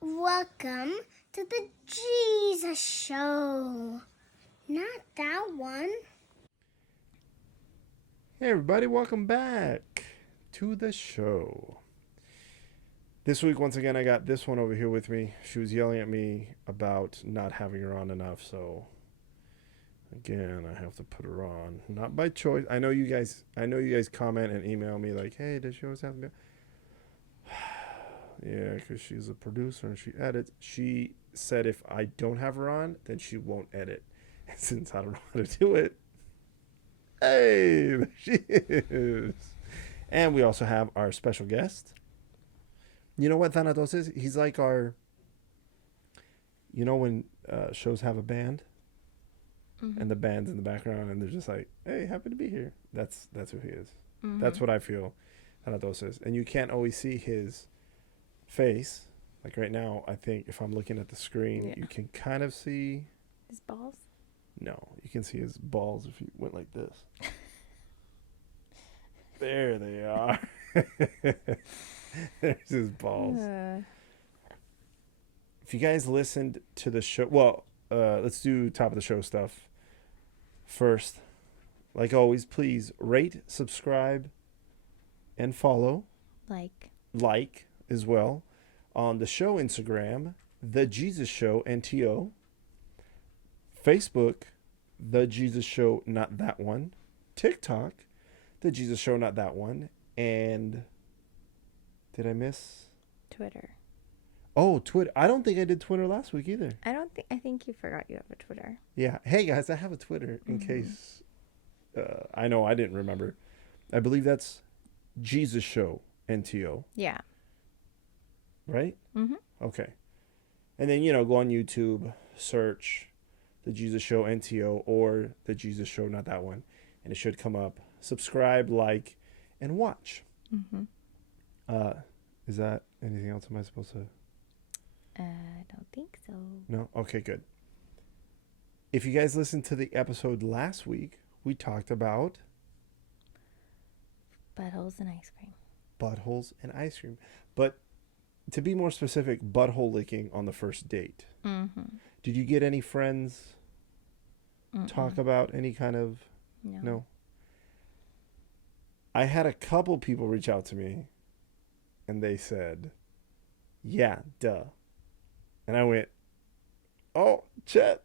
Welcome to the Jesus Show. Not that one. Hey everybody, welcome back to the show. This week, once again, I got this one over here with me. She was yelling at me about not having her on enough, so again, I have to put her on. Not by choice. I know you guys comment and email me like, hey, does she always have to be? Yeah, because she's a producer and she edits. She said if I don't have her on, then she won't edit. And since I don't know how to do it, hey, there she is. And we also have our special guest. You know what Thanatos is? He's like our, you know when shows have a band? Mm-hmm. And the band's in the background and they're just like, hey, happy to be here. That's who he is. Mm-hmm. That's what I feel Thanatos is. And you can't always see his face. Like right now, I think if I'm looking at the screen, you can kind of see his balls. No, you can see his balls if you went like this. There they are. There's his balls. If you guys listened to the show, well, let's do top of the show stuff first. Like always, please rate, subscribe, and follow. Like as well on the show Instagram, TheJesusShowNTO. Facebook, The Jesus Show, not that one. TikTok, The Jesus Show, not that one. And did I miss? Twitter. Oh, Twitter. I don't think I did Twitter last week either. I think you forgot you have a Twitter. Yeah. Hey, guys, I have a Twitter in case. I know I didn't remember. I believe that's Jesus Show, NTO. Yeah. Right? Mm-hmm. Okay. And then, go on YouTube, search The Jesus Show NTO or The Jesus Show, not that one. And it should come up. Subscribe, like, and watch. Mm-hmm. Is that anything else? Am I supposed to? I don't think so. No? Okay, good. If you guys listened to the episode last week, we talked about buttholes and ice cream. Buttholes and ice cream. But to be more specific, butthole licking on the first date. Mm-hmm. Did you get any friends talk about any kind of... No? I had a couple people reach out to me and they said, yeah, duh. And I went, oh, Chet,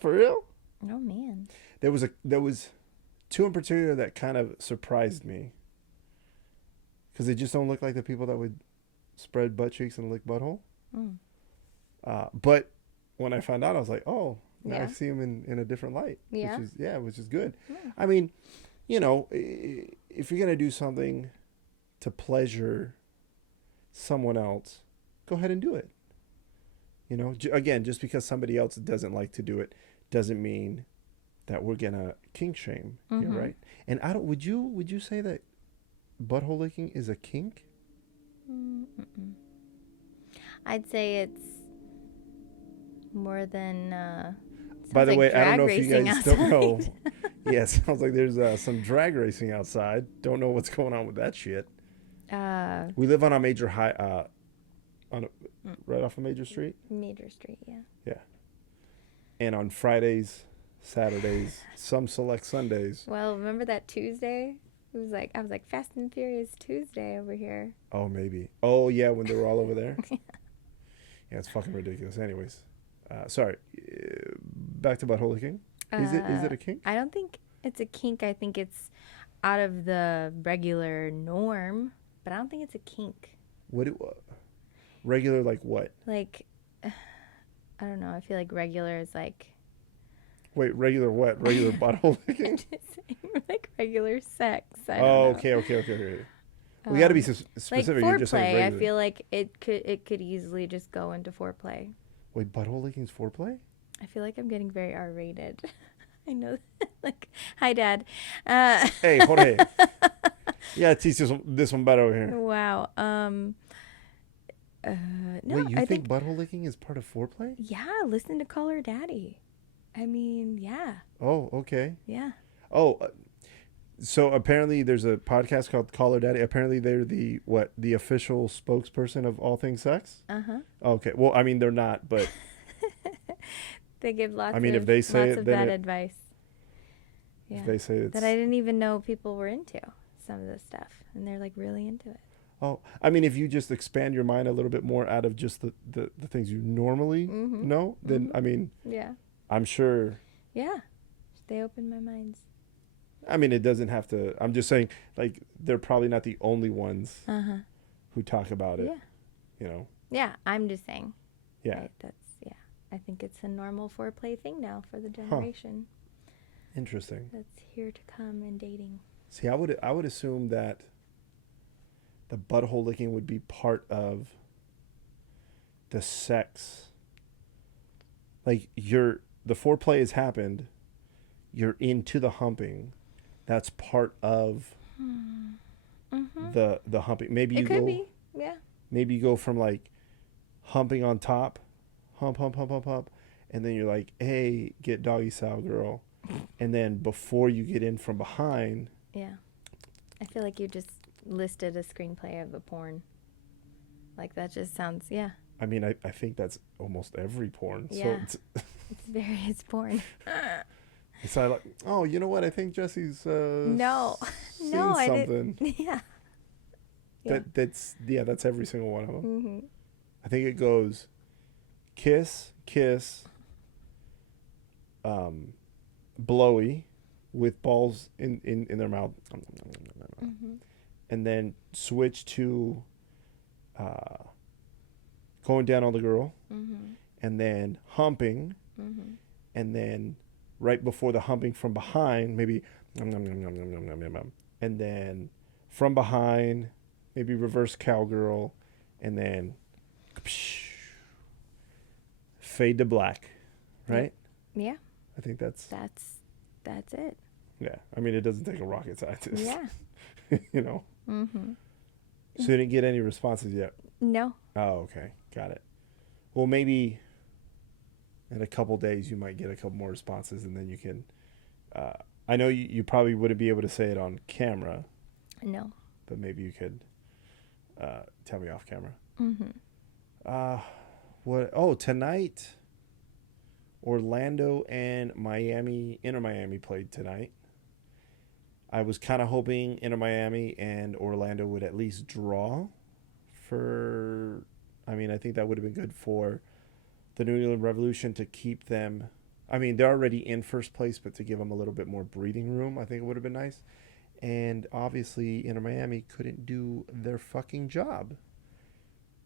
for real? Oh, man. There was two in particular that kind of surprised me because they just don't look like the people that would spread butt cheeks and lick butthole. But when I found out, I was like, oh, now I see him in a different light. Yeah. Which is good. Yeah. I mean, if you're going to do something to pleasure someone else, go ahead and do it. Again, just because somebody else doesn't like to do it doesn't mean that we're going to kink shame. Mm-hmm. Yeah, right? And would you say that butthole licking is a kink? Mm-mm. I'd say it's more than by the like way, I don't know if you guys outside. don't know. Yeah, sounds like there's some drag racing outside. Don't know what's going on with that shit. We live on a major high, right off a major street. Major street, yeah. Yeah. And on Fridays, Saturdays, some select Sundays. Well, remember that Tuesday? I was like Fast and Furious Tuesday over here. Oh, maybe. Oh, yeah, when they were all over there. Yeah, it's fucking ridiculous. Anyways, sorry. Back to butthole licking. Is it a kink? I don't think it's a kink. I think it's out of the regular norm, but I don't think it's a kink. Regular like what? Like, I don't know. I feel like regular is like... Wait, regular what? Regular butthole licking? Like regular sex. I don't know. Okay. We got to be specific. Like You're foreplay, just saying regular. I feel like it could easily just go into foreplay. Wait, butthole licking's foreplay? I feel like I'm getting very R-rated. I know. Like, hi, Dad. Hey, Jorge. Yeah, teach this one better over here. Wow. No, wait, you think butthole licking is part of foreplay? Yeah, listen to Call Her Daddy. I mean, yeah. Oh, okay. Yeah. Oh, So apparently there's a podcast called Call Her Daddy. Apparently they're the official spokesperson of all things sex. Okay. Well, I mean they're not, but They give I mean if they say lots it, of then bad advice. if Yeah. they say it's. That I didn't even know people were into some of this stuff, and they're like really into it. Oh, I mean, if you just expand your mind a little bit more out of just the things you normally know, then I mean, Yeah. I'm sure. Yeah. They opened my minds. I mean, it doesn't have to. I'm just saying, like, they're probably not the only ones who talk about it. Yeah. You know. Yeah. I'm just saying. Yeah. Right, I think it's a normal foreplay thing now for the generation Interesting. that's here to come in dating. See, I would assume that the butthole licking would be part of the sex. Like the foreplay has happened, you're into the humping. That's part of the humping. Maybe It could be. Yeah. Maybe you go from like humping on top, hump, and then you're like, hey, get doggy style, girl. And then before you get in from behind. Yeah. I feel like you just listed a screenplay of a porn. Like that just sounds, yeah. I mean, I think that's almost every porn. Yeah. So It's porn. it's like, oh, you know what? I think Jesse's No, seen I something. didn't. Yeah. That's every single one of them. Mm-hmm. I think it goes kiss, blowy with balls in their mouth. And then switch to going down on the girl. And then humping. And then right before the humping from behind, maybe and then from behind, maybe reverse cowgirl, and then fade to black, right? Yeah. I think that's it. Yeah. I mean, it doesn't take a rocket scientist. Yeah. You know. So you didn't get any responses yet? No. Oh, okay, got it. Well, maybe in a couple days you might get a couple more responses, and then you can. I know you probably wouldn't be able to say it on camera. No. But maybe you could tell me off camera. What? Oh, tonight, Orlando and Inter Miami played tonight. I was kind of hoping Inter Miami and Orlando would at least draw. I think that would have been good for the New England Revolution to keep them. I mean, they're already in first place, but to give them a little bit more breathing room, I think it would have been nice. And obviously, Inter Miami couldn't do their fucking job.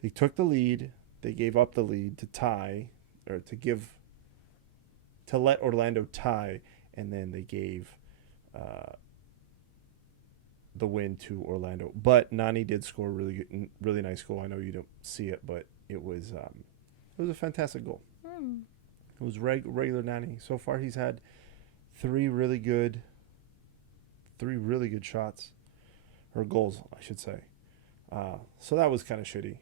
They took the lead. They gave up the lead to tie, or to let Orlando tie, and then they gave the win to Orlando. But Nani did score a really nice goal. I know you don't see it, but it was a fantastic goal. It was regular Nani. So far, he's had three really good shots, or goals, I should say. So that was kind of shitty.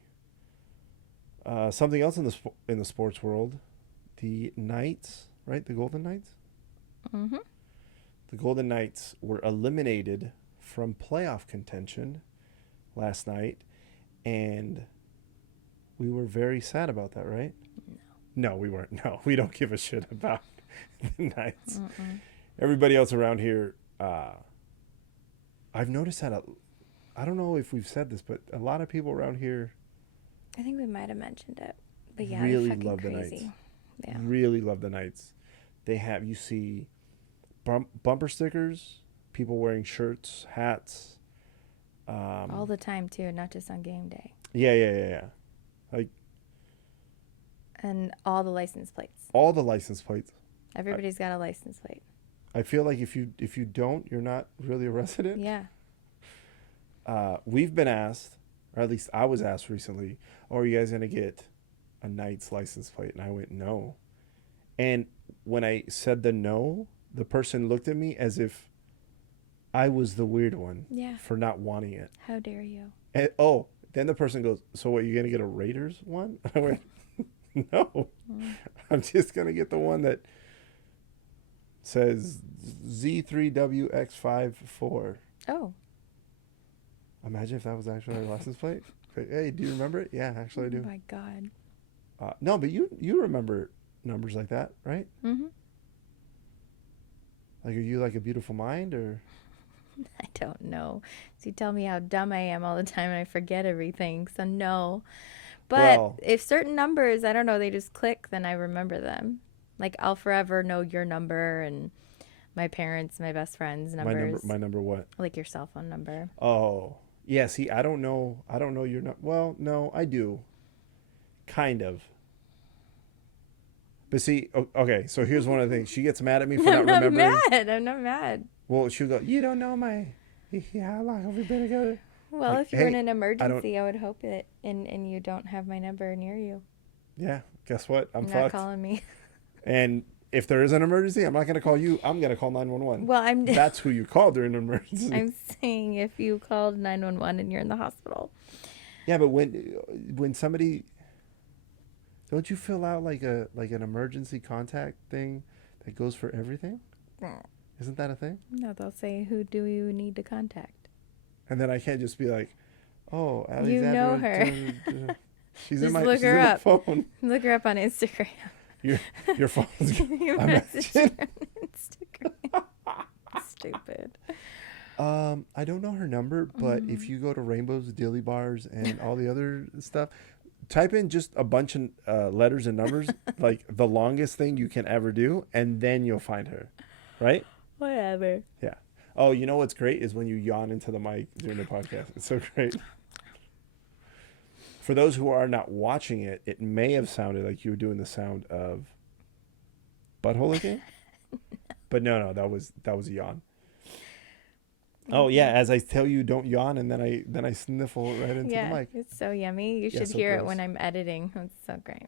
Something else in the sports world, the Knights, right? The Golden Knights. The Golden Knights were eliminated from playoff contention last night, and we were very sad about that, right? No, we weren't. No, we don't give a shit about the Knights. Everybody else around here, I've noticed that. I don't know if we've said this, but a lot of people around here. I think we might have mentioned it, but yeah, really they're fucking love the crazy. Knights. Yeah. Really love the Knights. You see bumper stickers, people wearing shirts, hats. All the time too, not just on game day. Yeah. Like, and all the license plates. all the license plates. Everybody's got a license plate. I feel like if you don't, you're not really a resident. Yeah. We've been asked, or at least I was asked recently, are you guys going to get a Knight's license plate? And I went, no. And when I said the no, the person looked at me as if I was the weird one for not wanting it. How dare you? And, then the person goes, so what, you going to get a Raiders one? I went, no. I'm just going to get the one that says Z3WX54. Oh. Imagine if that was actually our license plate. Hey, do you remember it? Yeah, actually I do. Oh my God. No, but you remember numbers like that, right? Mm-hmm. Like, are you like a beautiful mind, or? I don't know. So you tell me how dumb I am all the time and I forget everything. So no. But Well, if certain numbers, I don't know, they just click, then I remember them. Like I'll forever know your number and my parents, my best friends' numbers. my number what? Like your cell phone number. Oh, yeah. See, I don't know your number. Well, no, I do. Kind of. But see, okay. So here's one of the things. She gets mad at me for not remembering. I'm not mad. Well, she'll go, you don't know my. How long have we been together? Well, Like, if you're in hey, an emergency, I would hope it, and you don't have my number near you. Yeah. Guess what? I'm You're fucked. not calling me. And if there is an emergency, I'm not going to call you. I'm going to call 911. Well, That's who you call during an emergency. I'm saying if you called 911 and you're in the hospital. Yeah, but when somebody, don't you fill out like an emergency contact thing that goes for everything? Isn't that a thing? No, they'll say, who do you need to contact? And then I can't just be like, oh, Alexandra. You know her. She's Just in my look her up. phone. Look her up on Instagram. Your phone's. You I'm message her actually- on Instagram. Stupid. I don't know her number, but if you go to Rainbows, Dilly Bars, and all the other stuff, type in just a bunch of letters and numbers, like the longest thing you can ever do, and then you'll find her, right? Whatever. Yeah. Oh, you know what's great is when you yawn into the mic during the podcast. It's so great. For those who are not watching it, it may have sounded like you were doing the sound of butthole again. But no, that was a yawn. Oh yeah, as I tell you, don't yawn, and then I sniffle right into the mic. It's so yummy. You Yeah, should so hear it gross. when I'm editing. It's so great.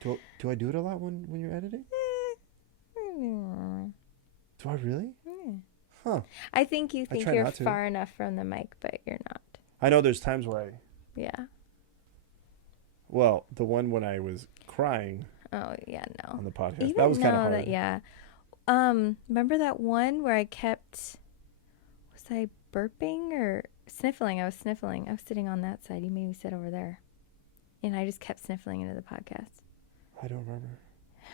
Do I do it a lot when you're editing? Do I really? Huh. I think you think try you're not to. far enough from the mic, but you're not. I know there's times where Yeah. well, the one when I was crying Oh yeah, no. on the podcast, Even that was kind of now hard. that, yeah. Remember that one where I kept, was I burping or sniffling? I was sniffling. I was sitting on that side. You made me sit over there. And I just kept sniffling into the podcast. I don't remember.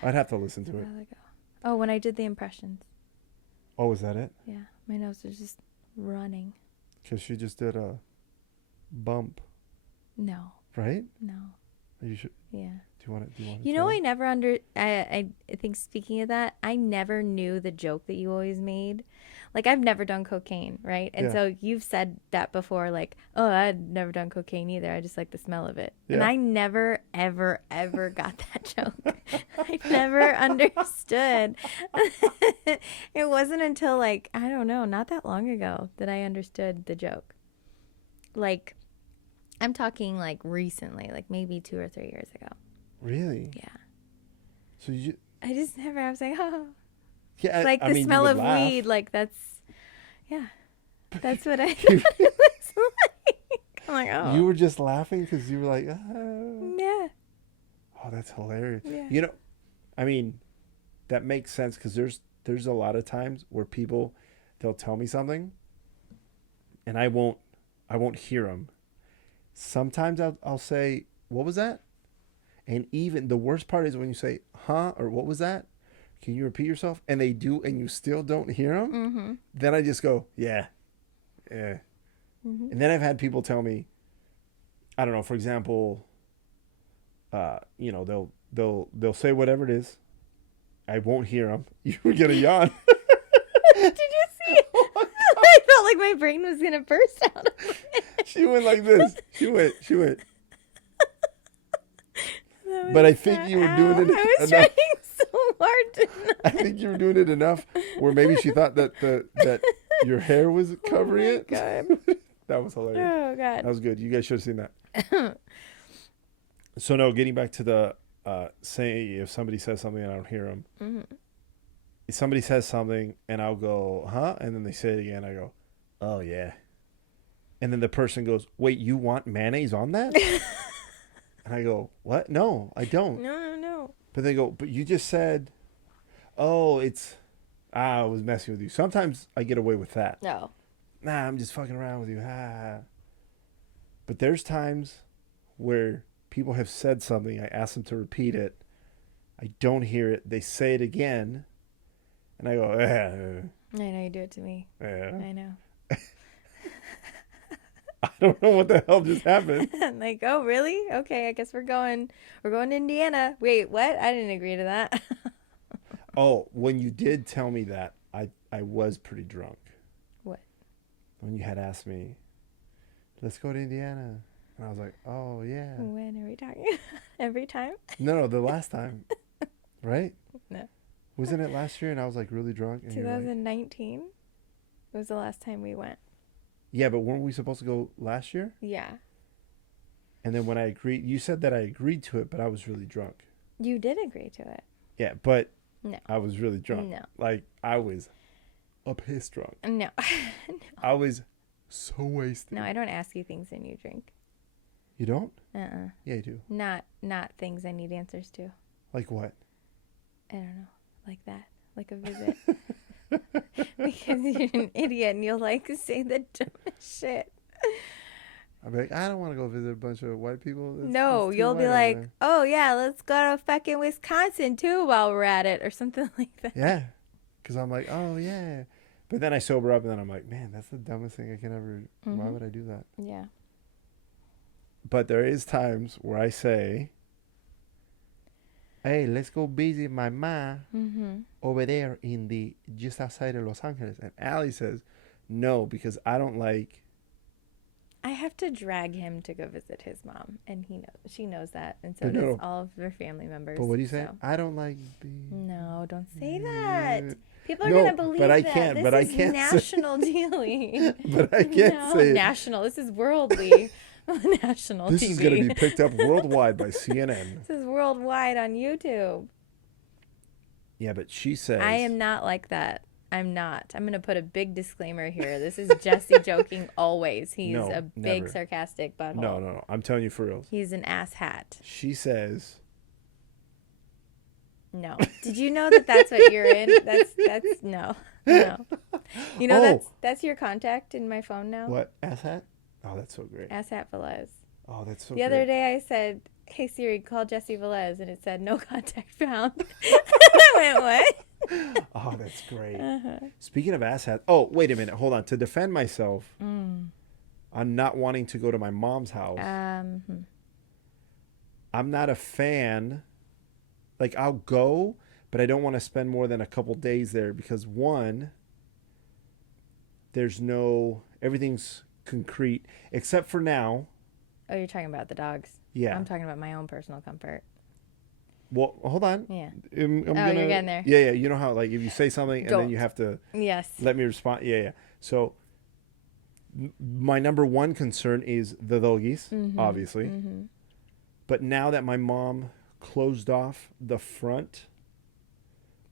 I'd have to listen A to it. while ago. Oh, when I did the impressions. Oh, was that it? Yeah. My nose was just running. Because she just did a bump, No. right? No. Are you sure? Yeah. Do you want to? You know, I never I think, speaking of that, I never knew the joke that you always made. Like, I've never done cocaine, right? And Yeah. so you've said that before, like, oh, I'd never done cocaine either. I just like the smell of it. And Yeah. I never, ever, ever got that joke. I never understood. It wasn't until, like, I don't know, not that long ago that I understood the joke. Like, I'm talking, like, recently, like maybe 2 or 3 years ago. Really? Yeah. So you? I just never, I was like, oh. Yeah. Like I the mean, you smell would of laugh. weed, like that's, yeah. That's what I thought it was like. I'm like, oh. You were just laughing because you were like, ah. Yeah. Oh, that's hilarious. Yeah. You know, I mean, that makes sense because there's a lot of times where people, they'll tell me something, and I won't hear them. Sometimes I'll say, what was that? And even the worst part is when you say, huh, or what was that? Can you repeat yourself? And they do, and you still don't hear them. Mm-hmm. Then I just go, yeah. Mm-hmm. And then I've had people tell me, I don't know, for example, you know, they'll say whatever it is. I won't hear them. You were gonna yawn. Did you see? I felt like my brain was gonna burst out of it. She went like this. She went. That But was I think so- you were doing it I was enough. trying so hard to I think you were doing it enough where maybe she thought that that your hair was covering it. God. That was hilarious. Oh That God. was good. You guys should have seen that. So no, getting back to the say if somebody says something and I don't hear them. Mm-hmm. If somebody says something and I'll go, huh? And then they say it again. I go, oh yeah. And then the person goes, wait, you want mayonnaise on that? And I go, what? No, I don't. No. But they go, but you just said, oh, it's I was messing with you. Sometimes I get away with that. No. Nah, I'm just fucking around with you. But there's times where people have said something. I ask them to repeat it. I don't hear it. They say it again. And I go, I know you do it to me. I know. I don't know what the hell just happened. I'm like, oh, really? Okay, I guess we're going to Indiana. Wait, what? I didn't agree to that. Oh, when you did tell me that, I was pretty drunk. What? When you had asked me, let's go to Indiana. And I was like, oh, yeah. When are we talking? Every time? No, the last time. Right? No. Wasn't it last year and I was like really drunk? And 2019 was the last time we went. Yeah, but weren't we supposed to go last year? Yeah. And then when I agreed, you said that I agreed to it, but I was really drunk. You did agree to it. Yeah, but No. I was really drunk. No. Like, I was a piss drunk. No. No. I was so wasted. No, I don't ask you things and you drink. You don't? Uh-uh. Yeah, you do. Not things I need answers to. Like what? I don't know. Like that. Like a visit. Because you're an idiot and you'll like say the dumbest shit. I'll be like, I don't want to go visit a bunch of white people. No, it's too you'll be white over like, there." oh yeah, let's go to fucking Wisconsin too while we're at it or something like that. Yeah. Because I'm like, oh, yeah. But then I sober up and then I'm like, man, that's the dumbest thing I can ever. Why would I do that? Yeah. But there is times where I say, hey, let's go visit my ma over there in the just outside of Los Angeles. And Allie says, no, because I don't like. I have to drag him to go visit his mom, and she knows that, and so But does no. all of her family members. But what do you say? so- I don't like. No, don't say that. People are No, gonna believe but I that. can't- This but I is can't say- national dealing. But I can't No, say it. national. This is worldly. National This TV. is going to be picked up worldwide by CNN. This is worldwide on YouTube. Yeah, but she says. I am not like that. I'm not. I'm going to put a big disclaimer here. This is Jesse joking always. He's No, a big never. sarcastic butthole. No. I'm telling you for real. He's an ass hat. She says. No. Did you know that that's what you're in? That's no. You know Oh. that's your contact in my phone now? What? Asshat? Oh, that's so great. Ass hat Velez. Oh, that's so The great. other day I said, hey Siri, call Jesse Velez, and it said no contact found. I went, what? Oh, that's great. Speaking of asshat. Oh, wait a minute. Hold on. To defend myself on not wanting to go to my mom's house, I'm not a fan. Like, I'll go, but I don't want to spend more than a couple days there because, one, everything's concrete, except for now. Oh, you're talking about the dogs? Yeah. I'm talking about my own personal comfort. Well, hold on. Yeah. I'm you're getting there. Yeah. You know how, like, if you say something and then you have to Yes. let me respond. Yeah. So, my number one concern is the doggies, obviously. But now that my mom closed off the front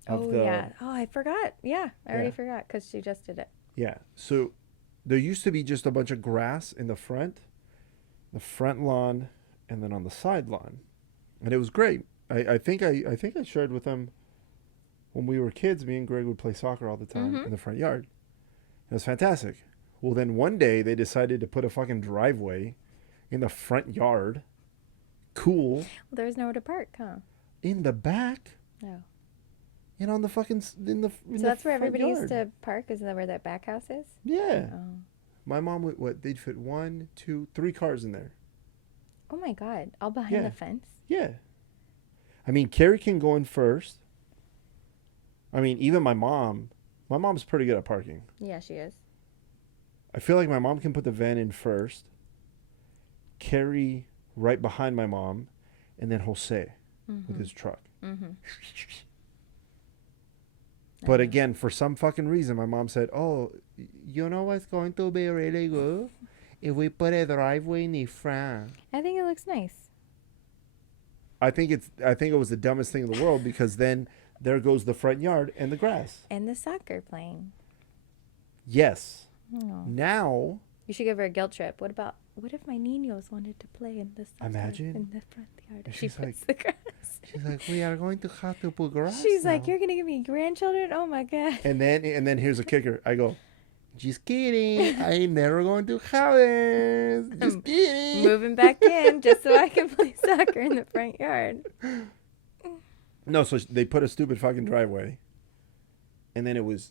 of yeah. Oh, I forgot. Yeah, I already forgot because she just did it. Yeah. So there used to be just a bunch of grass in the front lawn, and then on the side lawn, and it was great. I think I shared with them when we were kids. Me and Greg would play soccer all the time in the front yard. It was fantastic. Well, then one day they decided to put a fucking driveway in the front yard. Cool. Well, there's nowhere to park, huh? In the back. No. And on the fucking in the. So that's where everybody used to park. Is that where that back house is? Yeah. Oh. My mom would they'd fit 1, 2, 3 cars in there. Oh my God! All behind the fence. Yeah. I mean, Carrie can go in first. I mean, even my mom's pretty good at parking. Yeah, she is. I feel like my mom can put the van in first. Carrie right behind my mom, and then Jose with his truck. But again, for some fucking reason, my mom said, oh, you know what's going to be really good? If we put a driveway in the front. I think it looks nice. I think it was the dumbest thing in the world because then there goes the front yard and the grass. And the soccer playing. Yes. Oh. Now. You should give her a guilt trip. What if my niños wanted to play in the soccer Imagine. in the front yard? And She she's puts like- the grass. She's like, we are going to have to put grass She's now. like, you're gonna give me grandchildren? Oh my god. And then here's a kicker. I go, just kidding. I ain't never going to have this. Just kidding. Moving back in just so I can play soccer in the front yard. No, so they put a stupid fucking driveway, and then it was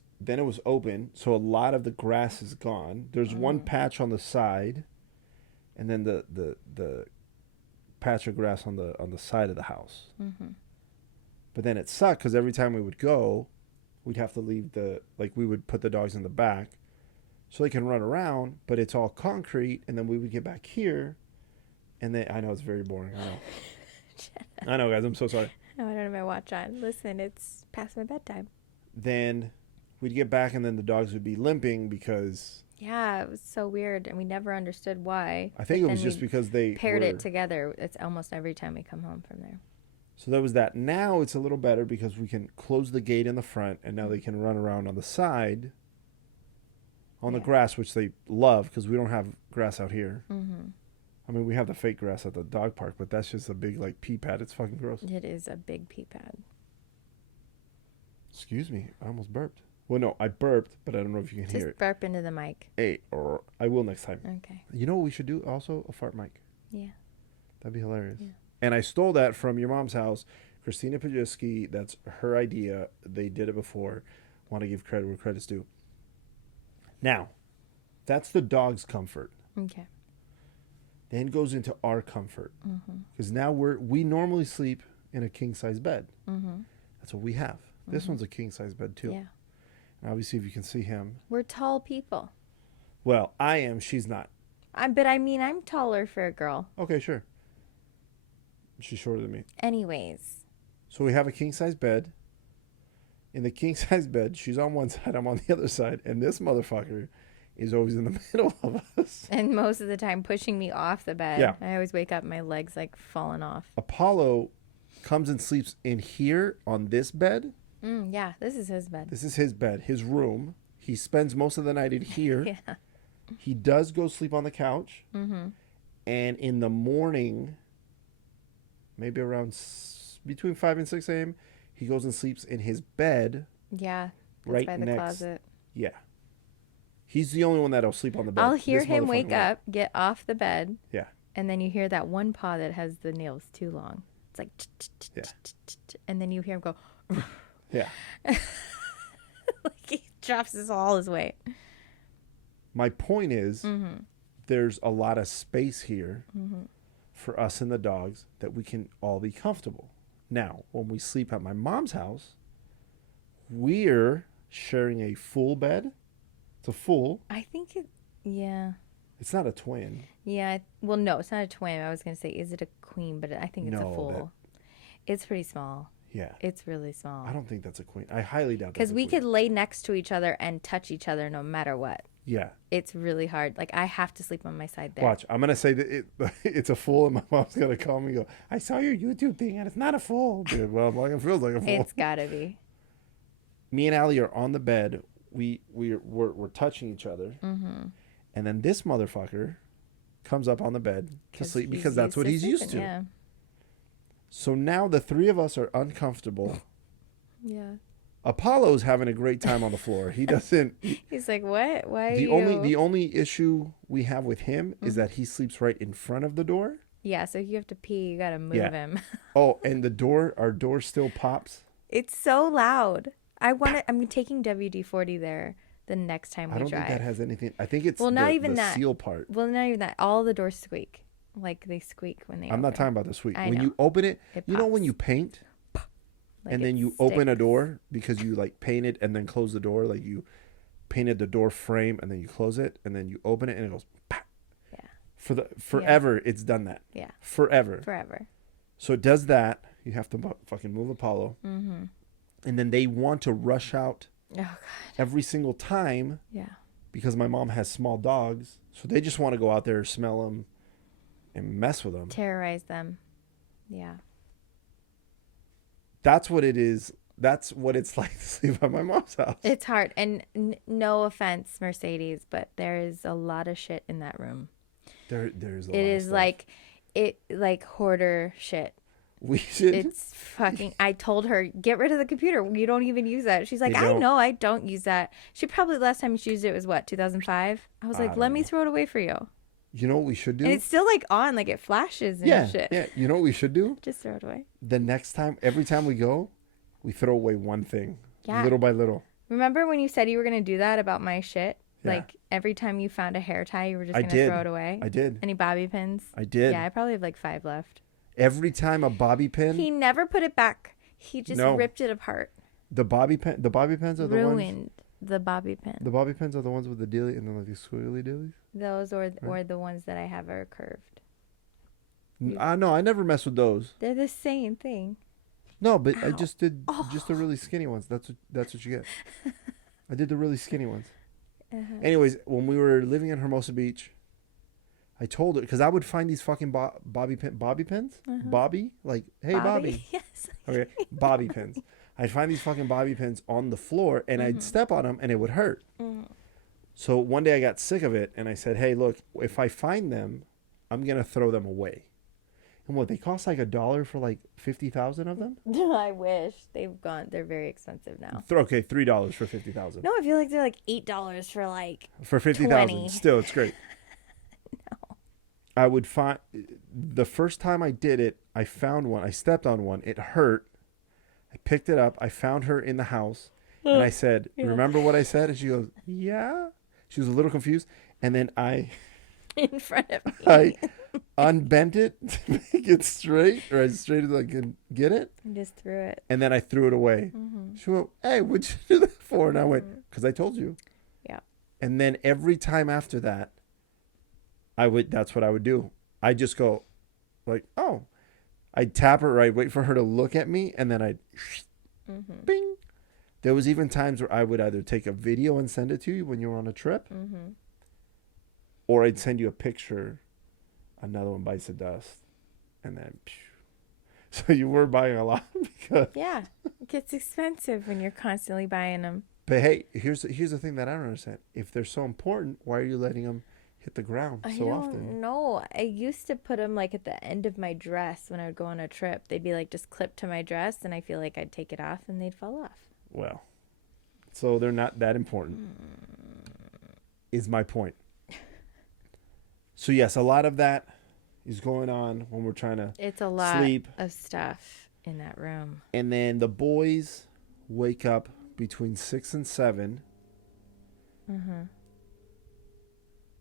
open. So a lot of the grass is gone. There's one patch on the side, and then the patch of grass on the side of the house. Mm-hmm. But then it sucked because every time we would go, we'd have to leave we would put the dogs in the back so they can run around, but it's all concrete, and then we would get back here, and then I know it's very boring. I know. I know, guys. I'm so sorry. No, I don't have my watch on. Listen, it's past my bedtime. Then we'd get back, and then the dogs would be limping because... Yeah, it was so weird, and we never understood why. I think it was just because they paired it together. It's almost every time we come home from there. So there was that. Now it's a little better because we can close the gate in the front, and now they can run around on the side on the grass, which they love because we don't have grass out here. Mm-hmm. I mean, we have the fake grass at the dog park, but that's just a big, pea pad. It's fucking gross. It is a big pea pad. Excuse me. I almost burped. Well, no, I burped, but I don't know if you can hear it. Just burp into the mic. Hey, or I will next time. Okay. You know what we should do? Also, a fart mic. Yeah. That'd be hilarious. Yeah. And I stole that from your mom's house. Christina Pajewski, that's her idea. They did it before. Want to give credit where credit's due. Now, that's the dog's comfort. Okay. Then goes into our comfort. Mm-hmm. Because now we normally sleep in a king-size bed. Mm-hmm. That's what we have. This one's a king-size bed, too. Yeah. And obviously, if you can see him. We're tall people. Well, I am. She's not. But I mean, I'm taller for a girl. Okay, sure. She's shorter than me. Anyways. So we have a king-size bed. In the king-size bed, she's on one side, I'm on the other side. And this motherfucker is always in the middle of us. And most of the time pushing me off the bed. Yeah. I always wake up, my legs falling off. Apollo comes and sleeps in here on this bed. Yeah, this is his bed. This is his bed, his room. He spends most of the night in here. Yeah. He does go sleep on the couch. Mm-hmm. And in the morning, maybe around between 5 and 6 a.m., he goes and sleeps in his bed. Yeah. Right by the next. closet. Yeah. He's the only one that'll sleep on the bed. I'll hear This him motherfucker wake won't. up, get off the bed. Yeah. And then you hear that one paw that has the nails too long. It's like, Yeah. and then you hear him go, Yeah. like he drops all his weight. My point is, Mm-hmm. there's a lot of space here for us and the dogs that we can all be comfortable. Now, when we sleep at my mom's house, we're sharing a full bed. It's a full. I think yeah. It's not a twin. Yeah. Well, no, it's not a twin. I was going to say, is it a queen? But I think it's No, a full. It's pretty small. Yeah. It's really small. I don't think that's a queen. I highly doubt that. Because we could lay next to each other and touch each other no matter what. Yeah. It's really hard. Like, I have to sleep on my side there. Watch. I'm going to say that it's a full, and my mom's going to call me and go, I saw your YouTube thing, and it's not a full. Dude, well, it feels like a full. It's got to be. Me and Allie are on the bed. We're touching each other. Mm-hmm. And then this motherfucker comes up on the bed to sleep because that's what he's used to. Yeah. So now the three of us are uncomfortable. Yeah. Apollo's having a great time on the floor. He doesn't. He's like, what? Why are The you? only issue we have with him is that he sleeps right in front of the door. Yeah, so if you have to pee, you got to move Yeah. him. Oh, and our door still pops. It's so loud. I'm taking WD-40 there the next time we I don't drive. think that has anything. I think it's not the, even the that. seal part. Well, not even that. All the doors squeak. Like they squeak when they I'm not open. talking about the squeak. I When know. you open it, It you know when pops. you paint Like, and it then you open a sticks. door because you paint it and then close the door, like you painted the door frame and then you close it and then you open it and it goes pop. Yeah. Forever it's done that. Yeah. Forever. So it does that. You have to fucking move Apollo. Mm-hmm. And then they want to rush out Oh, God. every single time Yeah. because my mom has small dogs. So they just want to go out there, smell them, and mess with them. Terrorize them. Yeah. That's what it is. That's what it's like to sleep at my mom's house. It's hard. And no offense, Mercedes, but there is a lot of shit in that room. There's a lot It of is stuff. like hoarder shit. We should. It's fucking. I told her, get rid of the computer. You don't even use that. She's like, They I don't. know, I don't use that. She probably last time she used it was what, 2005? I was like, don't let me know. throw it away for you. You know what we should do? And it's still like on, like it flashes and yeah, shit. yeah. You know what we should do? Just throw it away. The next time, every time we go, we throw away one thing, Yeah. little by little. Remember when you said you were gonna do that about my shit? Yeah. Like every time you found a hair tie, you were just I gonna did. throw it away. I did. Any bobby pins? I did. Yeah, I probably have like 5 left. Every time a bobby pin, He never put it back. He just No. ripped it apart. the bobby pins are the ones. Ruined the bobby pin. The bobby pins are the ones with the dilly and then like the squiggly dillies. Those or the ones that I have are curved. No, I never mess with those. They're the same thing. No, but I Ow. just did just the really skinny ones. That's what you get. I did the really skinny ones. Anyways, when we were living in Hermosa Beach, I told her because I would find these fucking bobby pins. Bobby, like, hey Bobby. Yes. Okay, bobby pins. I'd find these fucking bobby pins on the floor and I'd step on them and it would hurt. So one day I got sick of it and I said, hey, look, if I find them, I'm going to throw them away. And what, they cost like $1 for like 50,000 of them? I wish. They're very expensive now. Okay, $3 for 50,000. No, I feel like they're like $8 for like For 50,000. 20. Still, it's great. No. I would find the first time I did it, I found one. I stepped on one. It hurt. I picked it up. I found her in the house. And I said, remember what I said? And she goes, yeah. She was a little confused. And then in front of me. I unbent it to make it straight, or as straight as I could get it. I just threw it. And then I threw it away. She went, hey, what'd you do that for? And I went, because I told you. Yeah. And then every time after that, that's what I would do. I just go like, oh, I'd tap her, I'd wait for her to look at me, and then I'd bing. There was even times where I would either take a video and send it to you when you were on a trip, or I'd send you a picture, another one bites the dust, and then so you were buying a lot because Yeah. It gets expensive when you're constantly buying them. But hey, here's the thing that I don't understand. If they're so important, why are you letting them hit the ground so often? No, I used to put them like at the end of my dress when I would go on a trip. They'd be like just clipped to my dress, and I feel like I'd take it off and they'd fall off. Well, so they're not that important, is my point. So yes, a lot of that is going on when we're trying to It's a lot sleep. of stuff in that room. And then the boys wake up between 6 and 7.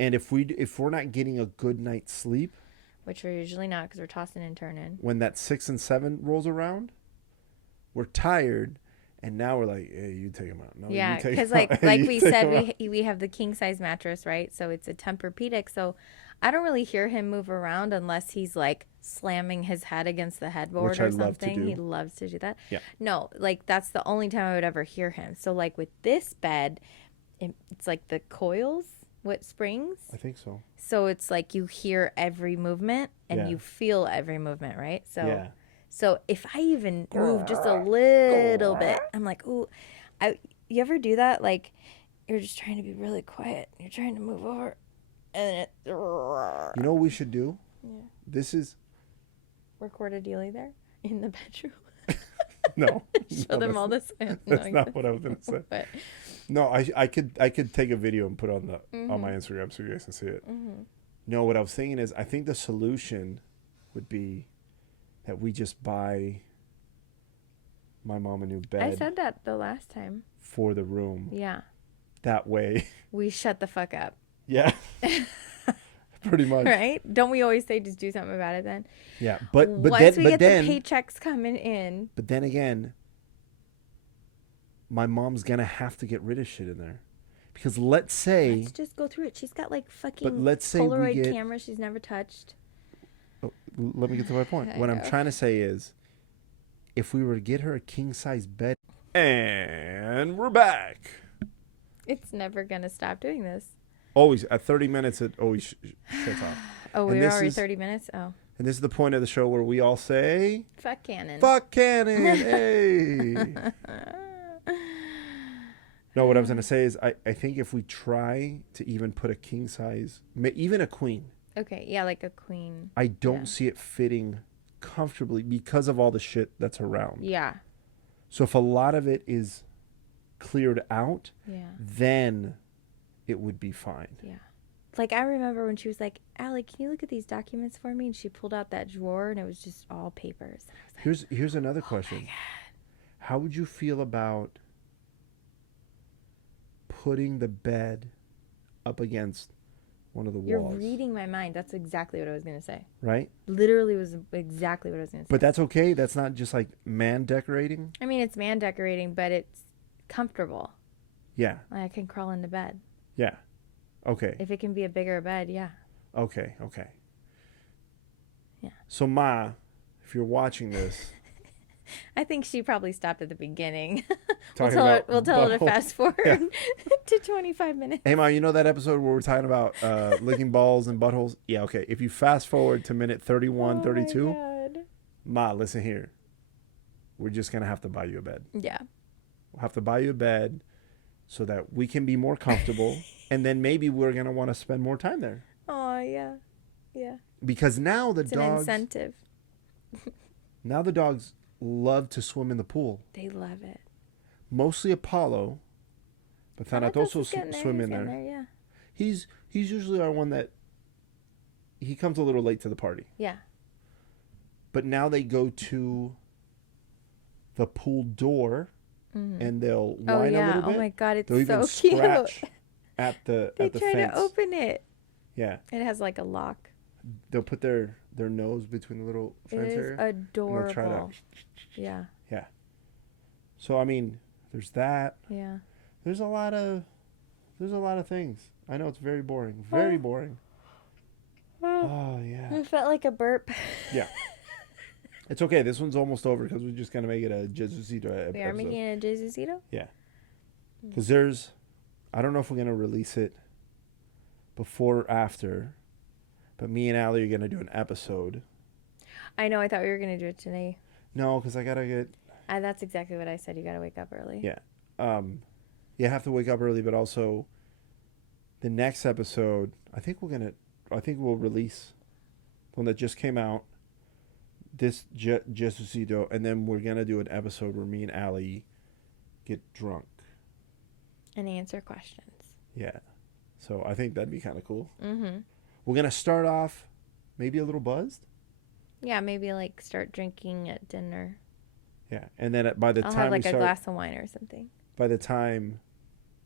And if we're not getting a good night's sleep, Which we're usually not because we're tossing and turning. when that 6 and 7 rolls around, we're tired, and now we're like, hey, you take them out. No, Yeah, you take because 'em out. like You we take said, 'em out. we have the king size mattress, right? So it's a Tempur-Pedic. So I don't really hear him move around unless he's like slamming his head against the headboard Which or I love to something. do. He loves to do that. Yeah. No, like that's the only time I would ever hear him. So like with this bed, it's like the coils with springs. I think so. So it's like you hear every movement and Yeah. you feel every movement, right? So Yeah. so if I even move just a little bit, I'm like, ooh, you ever do that? Like you're just trying to be really quiet. You're trying to move over and it You know what we should do? Yeah. This is record a dealie there in the bedroom. no. Show them all this. That's not what I was gonna say. But No, I could take a video and put it on my Instagram so you guys can see it. No, what I was thinking is I think the solution would be that we just buy my mom a new bed I said that the last time. for the room. Yeah. That way. We shut the fuck up. Yeah. Pretty much. Right? Don't we always say just do something about it then? Yeah. But Once we get then the paychecks coming in. But then again, my mom's gonna have to get rid of shit in there. Because let's say Let's just go through it. She's got like fucking let's say we Polaroid get- camera she's never touched. let me get to my point. I What I'm know. trying to say is if we were to get her a king size bed. And we're back. It's never gonna stop doing this. Always at 30 minutes it always shuts off. Oh, And we're this already is- 30 minutes? Oh. And this is the point of the show where we all say, Fuck Cannon. fuck Cannon, hey. No, what I was going to say is I think if we try to even put a king size, even a queen, Okay, yeah, like a queen. I don't Yeah. see it fitting comfortably because of all the shit that's around. Yeah. So if a lot of it is cleared out, Yeah. then it would be fine. Yeah. Like, I remember when she was like, Allie, can you look at these documents for me? And she pulled out that drawer, and it was just all papers. And I was like, Here's another question. How would you feel about putting the bed up against one of the walls? you're reading my mind. That's exactly what I was going to say. Right? Literally was exactly what I was going to say. But that's okay. That's not just like man decorating. I mean, it's man decorating, but it's comfortable. Yeah. Like, I can crawl into bed. Yeah. Okay. If it can be a bigger bed, yeah. Okay. Okay. Yeah. So Ma, if you're watching this, I think she probably stopped at the beginning. talking about we'll tell her to butthole. fast forward Yeah. to 25 minutes. Hey Ma, you know that episode where we're talking about licking balls and buttholes? Yeah, okay. If you fast forward to minute 31, 32, my God. Ma, listen here. We're just going to have to buy you a bed. Yeah. We'll have to buy you a bed so that we can be more comfortable. And then maybe we're going to want to spend more time there. Oh, yeah. Yeah. Because now the It's an dogs, incentive. now the dogs love to swim in the pool. They love it. Mostly Apollo, but Thanatos will swim in there. Yeah. He's usually our one that he comes a little late to the party. Yeah. But now they go to the pool door and they'll whine a little bit. Oh my God, it's They'll even so cute. scratch at the They at the try fence. to open it. Yeah, It has like a lock. they'll put their nose between the little It fence is area. and they'll try adorable. to. Yeah. Yeah. So I mean, there's that. Yeah. There's a lot of things. I know it's very boring. Very boring. Oh yeah. It felt like a burp. Yeah. It's okay. This one's almost over because we're just gonna make it a Jesusito episode. We are making it a Jesusito? Yeah. Because I don't know if we're gonna release it before or after, but me and Allie are gonna do an episode. I know. I thought we were going to do it today. No, because I gotta get. That's exactly what I said. You got to wake up early. Yeah. You have to wake up early, but also the next episode, I think we'll release the one that just came out, this Jesusito, and then we're gonna do an episode where me and Allie get drunk. And answer questions. Yeah. So I think that'd be kind of cool. Mm-hmm. We're gonna start off maybe a little buzzed. Yeah, maybe like start drinking at dinner. Yeah, and then by the I'll time have like we a start, glass of wine or something. by the time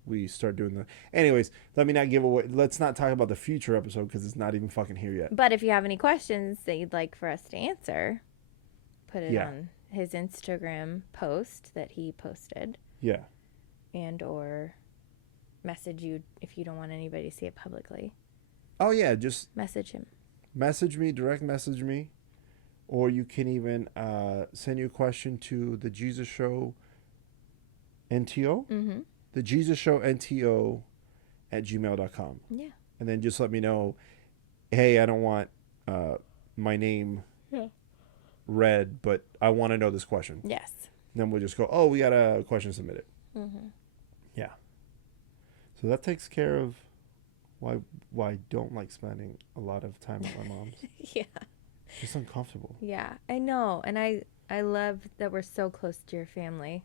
we start doing the, anyways, let me not give away. Let's not talk about the future episode because it's not even fucking here yet. But if you have any questions that you'd like for us to answer, put it Yeah. on his Instagram post that he posted, Yeah. and or message you if you don't want anybody to see it publicly. Oh yeah, just Message him. message me, direct message me, or you can even send your question to the Jesus Show NTO, Mm-hmm. the Jesus Show NTO at gmail.com. Yeah. And then just let me know, hey, I don't want my name read, but I want to know this question. Yes. Then we'll just go, oh, we got a question submitted. Mm-hmm. Yeah. So that takes care of why I don't like spending a lot of time with my mom's. Yeah. It's uncomfortable. Yeah, I know, and I love that we're so close to your family.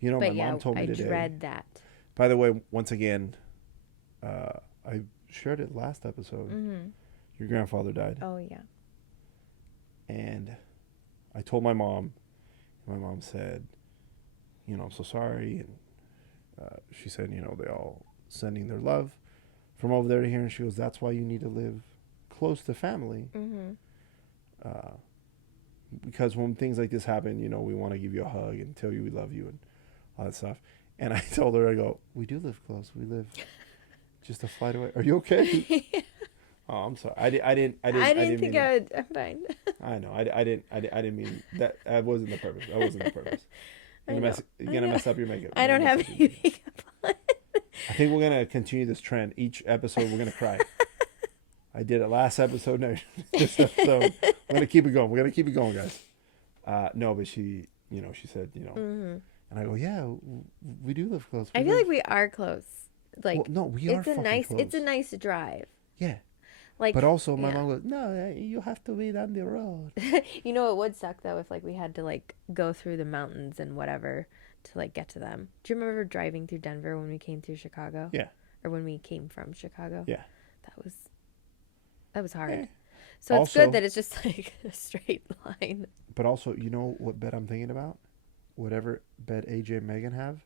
You know, But my yeah, mom told me I today. dread that. By the way, once again, I shared it last episode. Mm-hmm. Your grandfather died. Oh yeah. And I told my mom. My mom said, you know, I'm so sorry. And she said, you know, they all sending their love from over there to here. And she goes, that's why you need to live close to family. Mm-hmm. Because when things like this happen, you know, we want to give you a hug and tell you we love you and all that stuff. And I told her, I go, we do live close. We live just a flight away. Are you okay? Oh, I'm sorry. I didn't think I would. I'm fine. I know. I didn't mean that. That wasn't the purpose. That wasn't the purpose. You're gonna mess up your makeup. I don't have any makeup on. I think we're gonna continue this trend. Each episode, we're gonna cry. I did it last episode. No, this episode. We're gonna keep it going. We're gonna keep it going, guys. No, but she said, Mm-hmm. and I go, yeah, we do live close. I feel like we are close. Like no, we are it's a fucking nice. close. It's a nice drive. Yeah. Like, But also, my yeah. mom goes, "No, you have to be down the road." You know, it would suck though if like we had to like go through the mountains and whatever to like get to them. Do you remember driving through Denver when we came through Chicago? Yeah. Or when we came from Chicago? Yeah. That was hard. Eh. So it's Also- good that it's just like a straight line. But also, you know what bed I'm thinking about? Whatever bed AJ and Megan have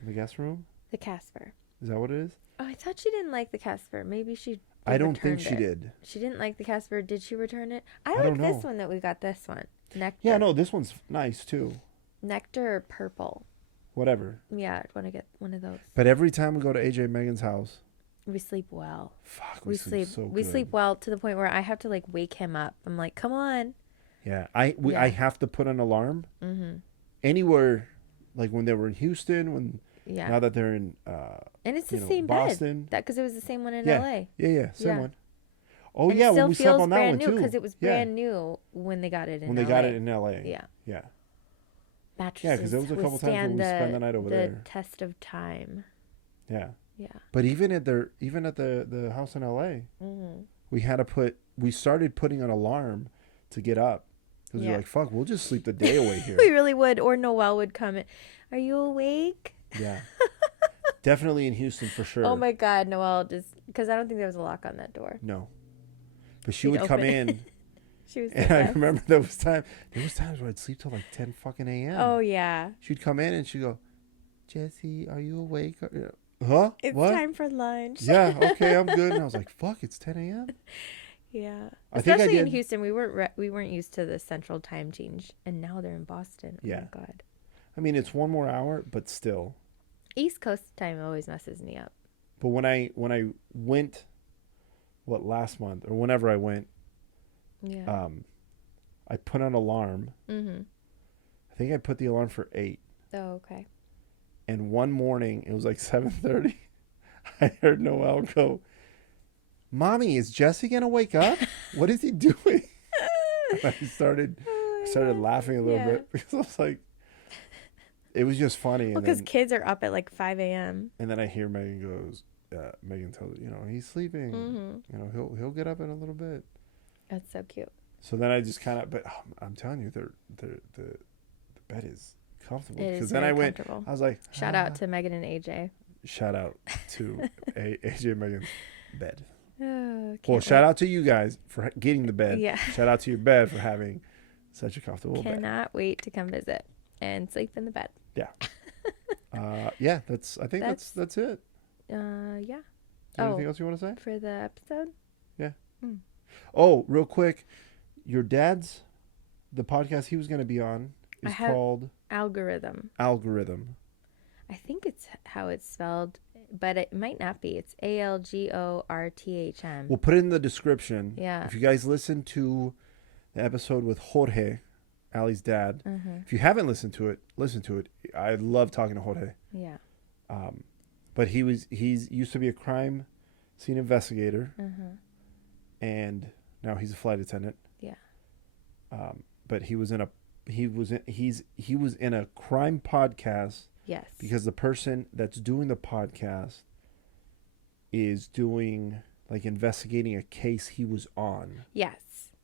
in the guest room. The Casper. Is that what it is? Oh, I thought she didn't like the Casper. Maybe she. I don't think returned she it. did. She didn't like the Casper. Did she return it? I don't like this know. one that we got. This one, Nectar. Yeah, no, this one's nice too. Nectar or purple. Whatever. Yeah, I'd want to get one of those. But every time we go to AJ and Megan's house, We sleep well. fuck, We sleep. so We good. sleep well to the point where I have to like wake him up. I'm like, come on. Yeah, Yeah. I have to put an alarm Mm-hmm. anywhere, like when they were in Houston, Yeah. now that they're in And it's the you know, same Boston. bed. That because it was the same one in Yeah. LA. Yeah, same Yeah. one. Oh And yeah, it still when we slept feels on that brand one new too. because it was Yeah. brand new when they got it in when LA. they got it in LA. Yeah. Yeah. Mattresses. 'cause there was a couple times where we spent the night over the there. test of time. Yeah. Yeah. But even at the house in LA, Mm-hmm. we started putting an alarm to get up because we Yeah. were like, fuck, we'll just sleep the day away here. We really would. Or Noelle would come in. Are you awake? Yeah. Definitely in Houston for sure. Oh my God, Noelle just because I don't think there was a lock on that door. No. But she She'd would come open it. in, She was. and the I best. remember there was times where I'd sleep till like 10 fucking a.m. Oh yeah. She'd come in and she'd go, Jesse, are you awake? Huh? It's What? time for lunch. Yeah, okay, I'm good. And I was like, fuck, it's 10 a.m. Yeah. I think I Especially in did- Houston, we weren't used to the central time change, and now they're in Boston. Oh Yeah. my God. I mean, it's one more hour, but still. East Coast time always messes me up. But when I went, last month or whenever I went, Yeah. I put an alarm. Mm-hmm. I think I put the alarm for 8. Oh, okay. And one morning, it was like 7:30. I heard Noelle go, "Mommy, is Jesse gonna wake up? What is he doing?" And I started laughing a little Yeah. bit because I was like, it was just funny. Well, And because then, kids are up at like 5 a.m. and then I hear Megan goes, Megan tells he's sleeping. Mm-hmm. He'll get up in a little bit. That's so cute. So then I just kind of, but I'm telling you, the bed is comfortable. It Because is then very I went, comfortable. I was like, Shout out to Megan and AJ. shout out to AJ and Megan's bed. Oh, Well, shout out to you guys for getting the bed. Yeah. Shout out to your bed for having such a comfortable bed. Cannot wait to come visit and sleep in the bed. Yeah. Yeah, I think that's it. Yeah. Anything else you want to say? For the episode? Oh, real quick, your dad's, the podcast he was going to be on is I have- called Algorithm. Algorithm. I think it's how it's spelled, but it might not be. It's ALGORTHM. We'll put it in the description. Yeah. If you guys listen to the episode with Jorge, Ali's dad, if you haven't listened to it, listen to it. I love talking to Jorge. Yeah. But he's used to be a crime scene investigator, and now he's a flight attendant. Yeah. But he was in a crime podcast Yes. because the person that's doing the podcast is doing like investigating a case he was on. Yes.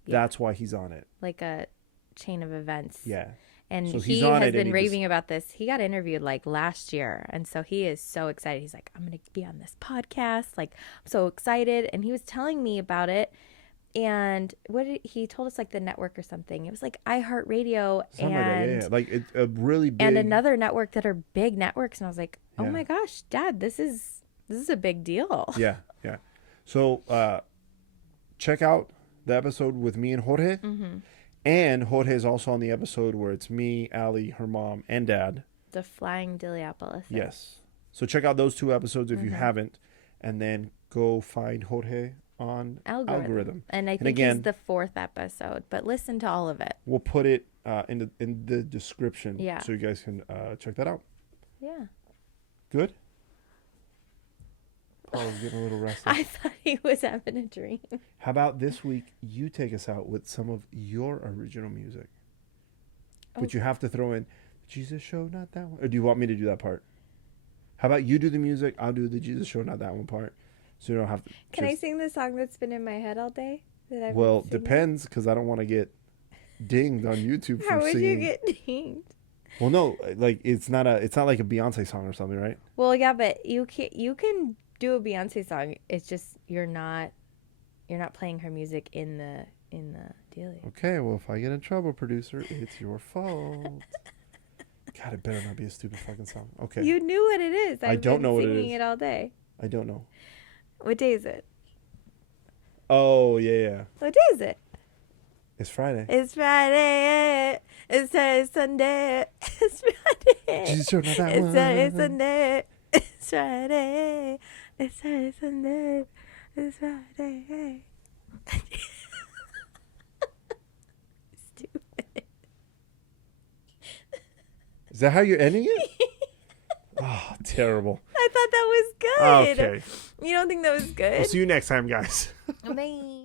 Yeah. That's why he's on it. Like a chain of events. Yeah. And So he he's on has it and been he raving about this. He got interviewed like last year. And so he is so excited. He's like, I'm going to be on this podcast. Like, I'm so excited. And he was telling me about it. And he told us like the network or something. It was like iHeartRadio Something like that. and Yeah. Like it's a really big. and another network that are big networks. And I was like, oh Yeah. my gosh, Dad, this is a big deal. Yeah. Yeah. So check out the episode with me and Jorge. And Jorge is also on the episode where it's me, Ali, her mom, and dad. The Flying Diliapolis. Yes. So check out those 2 episodes if you haven't. And then go find Jorge on Algorithm. And I think again, it's the 4th episode, but listen to all of it. we'll put it in the description Yeah. so you guys can check that out. Yeah. Good? Paul was getting a little restless. I thought he was having a dream. How about this week you take us out with some of your original music? But you have to throw in Jesus Show, not that one. Or do you want me to do that part? How about you do the music? I'll do the Jesus Show, not that one part. So you don't have to. Can I sing the song that's been in my head all day? That I've Well, been singing? depends, because I don't want to get dinged on YouTube for How would singing. you get dinged? Well, no, like it's not like a Beyonce song or something, right? Well, yeah, but you can do a Beyonce song. It's just you're not playing her music in the dealio. Okay, well, if I get in trouble, producer, it's your fault. God, it better not be a stupid fucking song. Okay. You knew what it is. I don't know what it is. Singing it all day. I don't know. What day is it? Oh, yeah. What day is it? It's Friday. It's Friday. It's Saturday, Sunday. It's Friday. Jesus, you're not that It's one. Saturday, Sunday. It's Friday. It's Saturday, Sunday. It's Friday. Stupid. Is that how you're ending it? Oh, terrible. I thought that was good. Okay. You don't think that was good? We'll see you next time, guys. Bye.